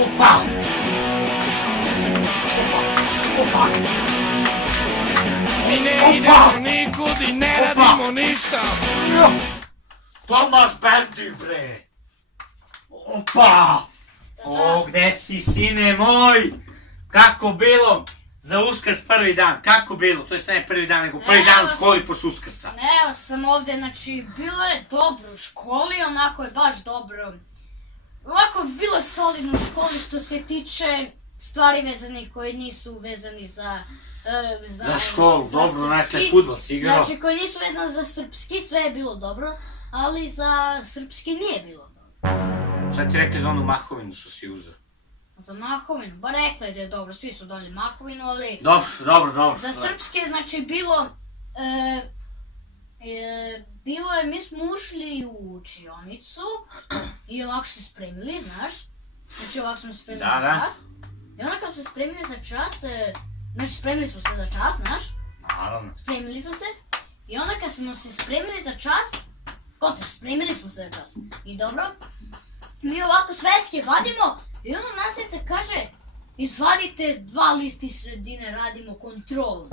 Opa! Opa! Mi ne idemo nikud i ne radimo ništa. Tomaš Berdi, bre! Opa! O, gde si, sine moj? Kako bilo za Uskrs prvi dan? Kako bilo? To je ne prvi dan, nego prvi dan u školi posle Uskrsa. Evo sam ovde, znači, bilo je dobro u školi, onako je baš dobro. Ovako, bilo je solidno u školi što se tiče stvari vezanih koje nisu vezani za školu, dobro, najskaj fudbal si igrao. Znači, koji nisu vezani za srpski, sve je bilo dobro, ali za srpski nije bilo dobro. Šta ti rekli za onu mahovinu što si uzeo? Za mahovinu? Ba rekla je da je dobro, svi su doneli mahovinu, ali... Dobro. Za srpski je, znači, bilo... Bilo je, mi smo ušli u učionicu i ovako se spremili, znaš. Znači, ovako smo se spremili za čas. I onda kad smo se spremili za čas, znači, spremili smo se za čas, znaš. Naravno. Spremili smo se. I onda kad smo se spremili za čas, spremili smo se za čas. I dobro, mi ovako sveske vadimo i onda nastavnica kaže, izvadite 2 lista iz sredine, radimo kontrolu.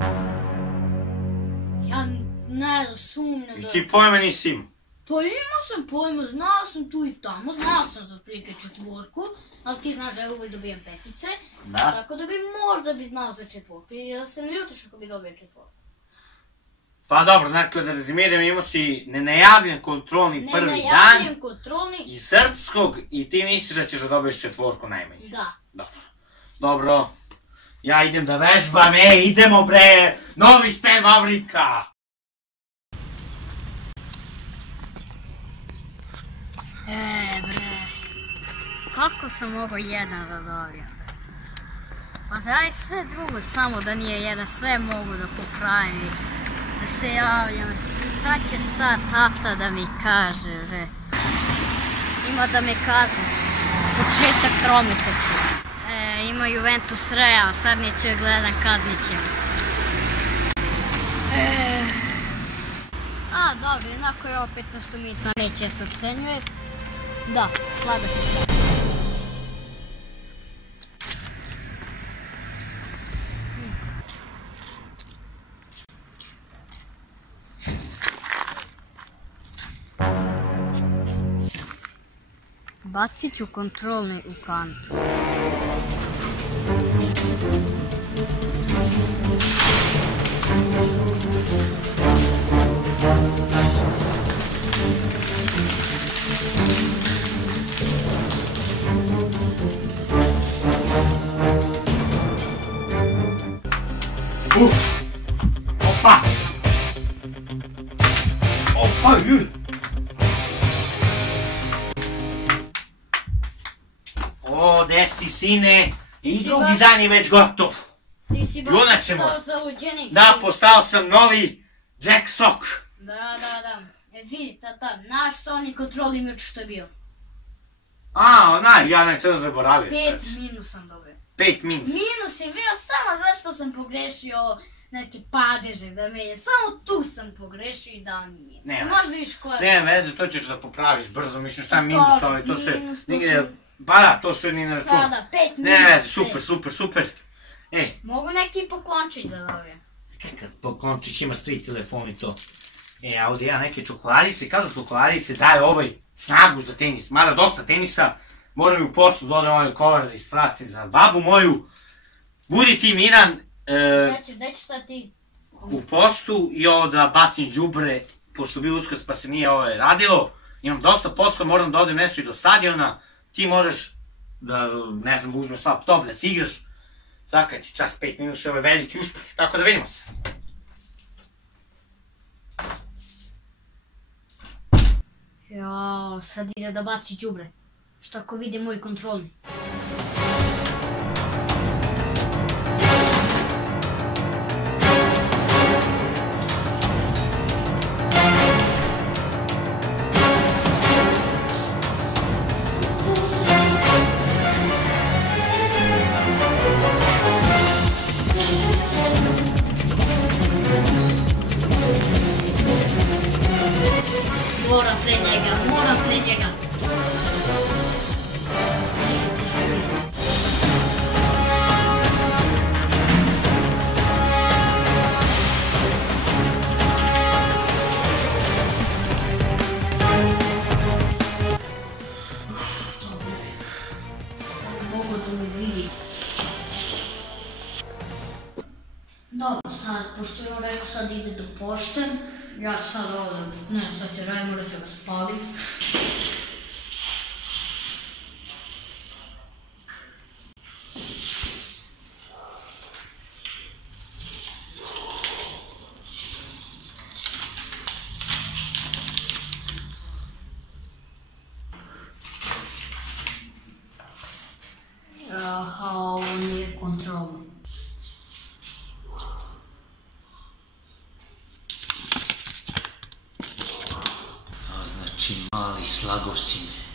Ja ne znam, sumnjam da... I ti pojma nisi imao? Pa imao sam pojma, znao sam tu i tamo, znao sam za otprilike 4, ali ti znaš da ja uvijek dobijam 5-ice. Da. Tako da bi možda znao za 4 i ja sam ljutiš ako bi dobio 4. Pa dobro, dakle da rezimiram, imao si nenajavljen kontrolni prvi dan iz srpskog i ti misliš da ćeš da dobiješ 4 najmanje. Da. Dobro, ja idem da vežbam, idemo bre, novi STEM Avrika! Bre, kako sam mogao 1 da dobijem? Pa daj sve drugo, samo da nije 1, sve mogu da popravim i da se javljam. Šta će sad tata da mi kaže, bre? Ima da me kazni. Početak tromesečja. Ima Juventus Real, sad neću je gledam, kaznit će me. Dobro, jednako je ovo 15 minuta, neće se ocenjuje. Da, slagati ću. Bacit ću kontrolni u kantu. Opa! O, gde si, sine? I drugi dan je već gotov. Ti si baš postao zaluđenik. Da, postao sam novi Jack Sock. Da. Vidi, tata, naš Sony kontroli mjuč što je bio. Ja ne to zaboravio. 5 minus sam dobio. 5 minus? Minus je bio samo zašto sam pogrešio neke padeže da menjam. Samo tu sam pogrešio i dao mi minus. Nema veze, to ćeš da popraviš brzo. Mislim šta minus ovaj, to se nigde... Pa da, to se ni ne računa. Da, 5 minus. Nema veze, super. Mogu neki poklončić da dobijem. Kad poklončić ima street telefon i to. Ovdje ja neke čokoladice, kažu čokoladice daje ovaj snagu za tenis. Mada dosta tenisa, moram i u poštu dodam ovaj kovar da isprati za babu moju. Budi ti miran. Gde ćeš sad ti? U poštu i ovo da bacim đubre, pošto bi Uskrs pa se nije ovo radilo. Imam dosta posla, moram da odem nešto i do stadiona. Ti možeš da, ne znam, uzmeš laptop da si igraš. Zakaj ti čas 5 minuta, ovo je veliki uspeh, tako da vidimo se. Jao, sad ide da baci đubre. Šta ako vidi moj kontrolni? Moram pred njega. mogu da me vidi. Dobro, sad, pošto je on rekao sad ide do pošte, ja ću sad ovdje, ne šta ću radim, morat ću ga spalit. Aha, ovo nije kontrola. Znači, mali, slago si me.